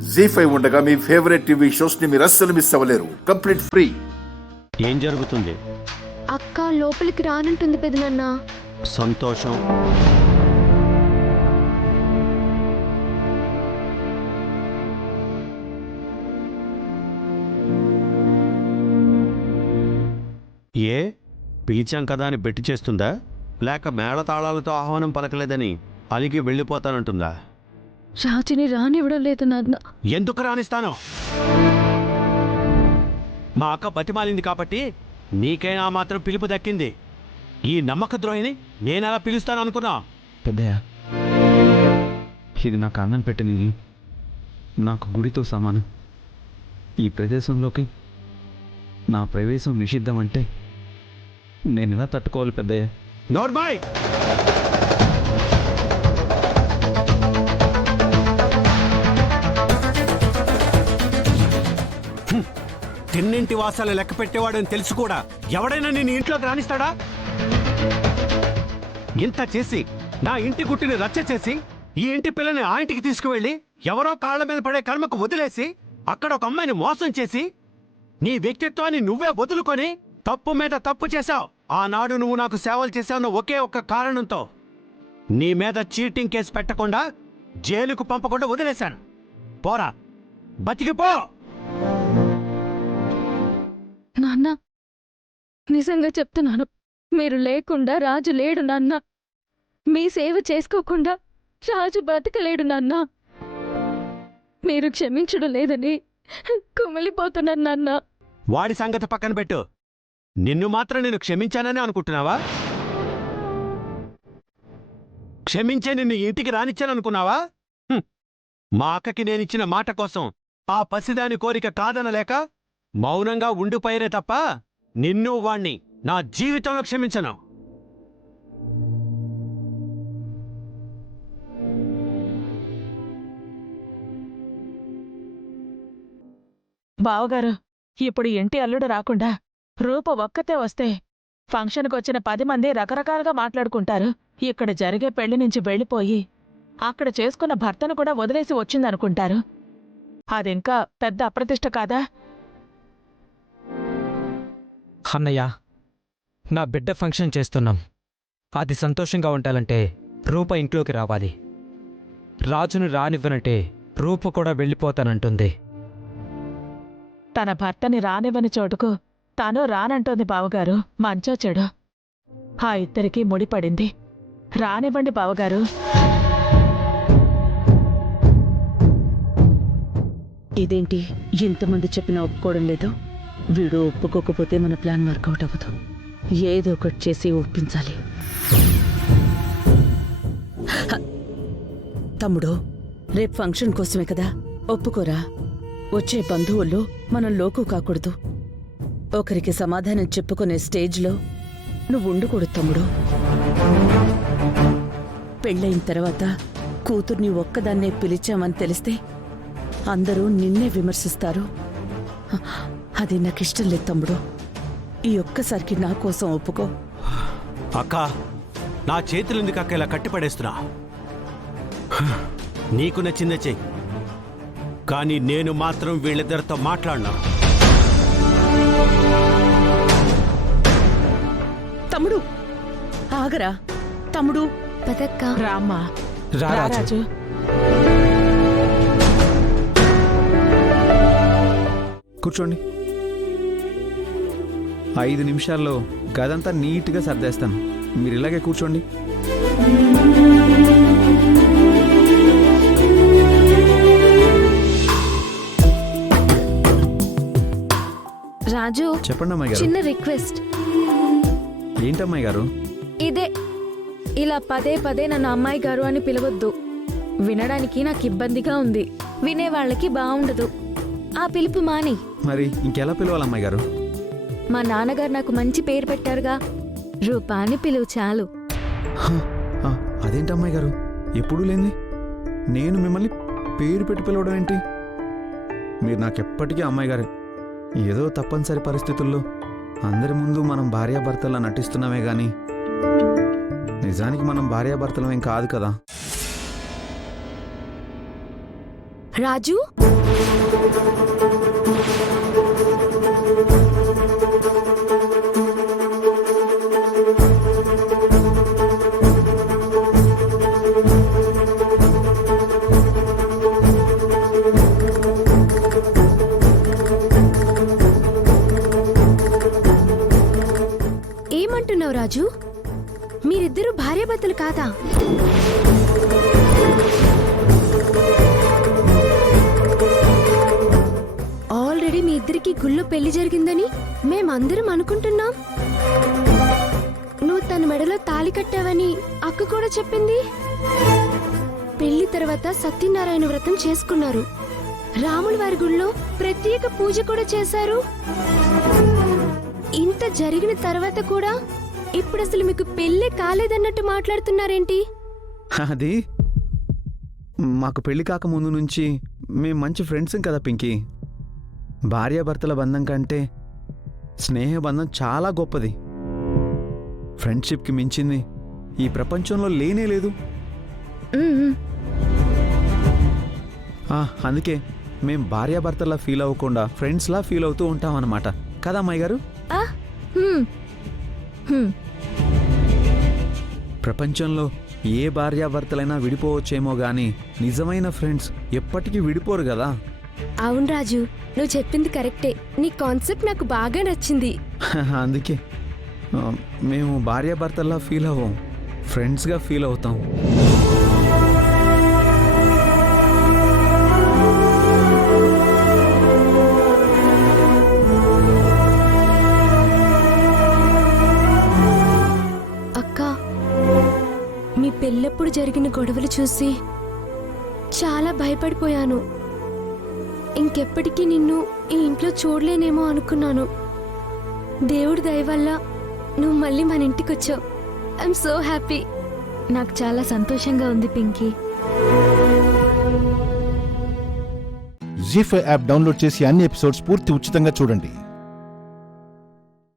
జీ5 ఉండగా మీ favourite TV shows ని మీరు అస్సలు మిస్ అవ్వలేరు. Complete free. ఏం జరుగుతుంది? అక్క లోపలికి రానంటుంది పెదనాన్న. సంతోషం. ఏ పిలిచాం కదా అని బెట్టి చేస్తుందా, లేక మేళతాళాలతో ఆహ్వానం పలకలేదని అలిగి వెళ్ళిపోతానంటుందా? రాజుని రానివ్వడం లేదు నాన్న. ఎందుకు రానిస్తాను? మా అక్క బతిమాలింది కాబట్టి నీకైనా మాత్రం పిలుపు దక్కింది. ఈ నమ్మక ద్రోహిని నేనెలా పిలుస్తాను అనుకున్నా? పెద్దయ్య, ఇది నాకు అన్నం పెట్టిన ఇల్లు, నాకు గుడితో సమానం. ఈ ప్రదేశంలోకి నా ప్రవేశం నిషిద్ధం అంటే నేను ఎలా తట్టుకోవాలి పెద్దయ్య? నోర్మాయ్! తిన్నింటి వాసాలు లెక్క పెట్టేవాడని తెలుసు కూడా ఎవడైనా నేను ఇంట్లోకి రానిస్తాడా? ఇంత చేసి నా ఇంటి గుట్టిని రచ్చ చేసి ఈ ఇంటి పిల్లని ఆ ఇంటికి తీసుకువెళ్ళి ఎవరో కాళ్ల మీద పడే కర్మకు వదిలేసి అక్కడ ఒక అమ్మాయిని మోసం చేసి నీ వ్యక్తిత్వాన్ని నువ్వే వదులుకొని తప్పు మీద తప్పు చేశావు. ఆనాడు నువ్వు నాకు సేవలు చేశావు ఒకే ఒక్క కారణంతో నీ మీద చీటింగ్ కేసు పెట్టకుండా జైలుకు పంపకుండా వదిలేశాను. పోరా, బతికిపో. నాన్న నిజంగా చెప్తున్నాను, మీరు లేకుండా రాజు లేడు నాన్న. మీ సేవ చేసుకోకుండా రాజు బతకలేడు నాన్న. మీరు క్షమించడం లేదని కుమిలిపోతున్నాను నాన్న. వాడి సంగతి పక్కన పెట్టు. నిన్ను మాత్రం నేను క్షమించానని అనుకుంటున్నావా? క్షమించే నిన్ను ఇంటికి రానిచ్చాననుకున్నావా? మా అక్కకి నేనిచ్చిన మాట కోసం ఆ పసిదాని కోరిక కాదనలేక మౌనంగా ఉండిపోయేరే తప్ప నిన్ను వాణ్ణి నా జీవితంలో క్షమించను. బావగారు, ఇప్పుడు ఇంటి అల్లుడు రాకుండా రూప ఒక్కతే వస్తే ఫంక్షన్కి వచ్చిన 10 మంది రకరకాలుగా మాట్లాడుకుంటారు. ఇక్కడ జరిగే పెళ్లి నుంచి వెళ్ళిపోయి అక్కడ చేసుకున్న భర్తను కూడా వదిలేసి వచ్చిందనుకుంటారు. అదింకా పెద్ద అప్రతిష్ట కాదా? అన్నయ్య, నా బిడ్డ ఫంక్షన్ చేస్తున్నాం. అది సంతోషంగా ఉండాలంటే రూప ఇంట్లోకి రావాలి. రాజును రానివ్వనంటే రూప కూడా వెళ్ళిపోతానంటుంది. తన భర్తని రానివ్వని చోటుకు తాను రానంటోంది బావగారు. మంచో చెడు ఆ ఇద్దరికీ ముడిపడింది. రానివ్వండి బావగారు. ఇదేంటి ఇంతమంది చెప్పినా ఒప్పుకోవడం లేదు? వీడు ఒప్పుకోకపోతే మన ప్లాన్ వర్కౌట్ అవ్వదు. ఏదో ఒకటి చేసి ఒప్పించాలి. తమ్ముడు, రేపు ఫంక్షన్ కోసమే కదా, ఒప్పుకోరా. వచ్చే బంధువుల్లో మనం లోకు కాకూడదు. ఒకరికి సమాధానం చెప్పుకునే స్టేజ్లో నువ్వు ఉండకూడదు తమ్ముడు. పెళ్ళయిన తర్వాత కూతుర్ని ఒక్కదాన్నే పిలిచామని తెలిస్తే అందరూ నిన్నే విమర్శిస్తారు. అది నాకిష్టం లేదు తమ్ముడు. ఈ ఒక్కసారికి నా కోసం ఒప్పుకో. అక్క, నా చేతులెందుకు అక్క ఇలా కట్టిపడేస్తున్నా? నీకు నచ్చిందే చెయ్యి, కానీ నేను మాత్రం వీళ్ళిద్దరితో మాట్లాడినా. తమ్ముడు ఆగరా. తమ్ముడు పదక్క. రామ్మా, రా రాజు. రాజు. కూర్చోండి. 5 నిమిషాల్లో గదంతా నీట్గా సర్దేస్తాను. మీరు ఇలాగే కూర్చోండి. రాజు, చెప్పండి అమ్మాయి గారు. చిన్న రిక్వెస్ట్. ఏంటమ్మాయి గారు? ఇదే, ఇలా పదే పదే నన్ను అమ్మాయి గారు అని పిలవద్దు. వినడానికి నాకు ఇబ్బందిగా ఉంది, వినేవాళ్ళకి బాగుండదు. ఆ పిలుపు మాని. మరి ఇంకెలా పిలవాలి అమ్మాయి గారు? మా నాన్నగారు నాకు మంచి పేరు పెట్టారుగా, రూపా అని పిలువు చాలు. అదేంటి అమ్మాయి గారు, ఎప్పుడూ లేని నేను మిమ్మల్ని పేరు పెట్టి పిలవడం ఏంటి? మీరు నాకెప్పటికీ అమ్మాయి గారే. ఏదో తప్పనిసరి పరిస్థితుల్లో అందరి ముందు మనం భార్యాభర్తలా నటిస్తున్నామే గాని నిజానికి మనం భార్యాభర్తలమేం కాదు కదా. రాజు ఏమంటున్నావు రాజు? మీరిద్దరూ భార్యాభర్తలు కాదా? ఆల్రెడీ మీ ఇద్దరికి గుళ్ళో పెళ్లి జరిగిందని మేమందరం అనుకుంటున్నాం. నువ్వు తన మెడలో తాళి కట్టావని అక్క కూడా చెప్పింది. పెళ్లి తర్వాత సత్యనారాయణ వ్రతం చేసుకున్నారు. రాముల వారి గుళ్ళో ప్రత్యేక పూజ కూడా చేశారు. ఇంత జరిగిన తర్వాత కూడా ఇప్పుడు అసలు మీకు పెళ్ళే కాలేదన్నట్టు మాట్లాడుతున్నారేంటి? అది మాకు పెళ్లి కాకముందు నుంచి మేము మంచి ఫ్రెండ్స్ కదా పింకీ. భార్యాభర్తల బంధం కంటే స్నేహబంధం చాలా గొప్పది. ఫ్రెండ్షిప్కి మించింది ఈ ప్రపంచంలో లేనే లేదు. ఉమ్, అందుకే మేం భార్యాభర్తలా ఫీల్ అవ్వకుండా ఫ్రెండ్స్లా ఫీల్ అవుతూ ఉంటాం అన్నమాట కదా అమ్మాయి గారు? ఆ, హ్మ్, హ్మ్. ప్రపంచంలో ఏ భార్యాభర్తలైనా విడిపోవచ్చేమో గాని నిజమైన ఫ్రెండ్స్ ఎప్పటికీ విడిపోరు కదా. అవును రాజు, నువ్వు చెప్పింది కరెక్టే. నీ కాన్సెప్ట్ నాకు బాగా నచ్చింది. అందుకే మేము భార్యాభర్తల్లా ఫీల్ అవ్వం, ఫ్రెండ్స్గా ఫీల్ అవుతాం. అక్క, మీ పెళ్ళప్పుడు జరిగిన గొడవలు చూసి చాలా భయపడిపోయాను. ఇంకెప్పటికీ నిన్ను ఈ ఇంట్లో చూడలేనేమో అనుకున్నాను. దేవుడి దయ వల్ల నువ్వు మళ్ళీ మన ఇంటికి వచ్చావు. I'm so happy. నాకు చాలా సంతోషంగా ఉంది పింకీ. జీ5 యాప్ డౌన్లోడ్ చేసి అన్ని ఎపిసోడ్స్ పూర్తి ఉచితంగా చూడండి.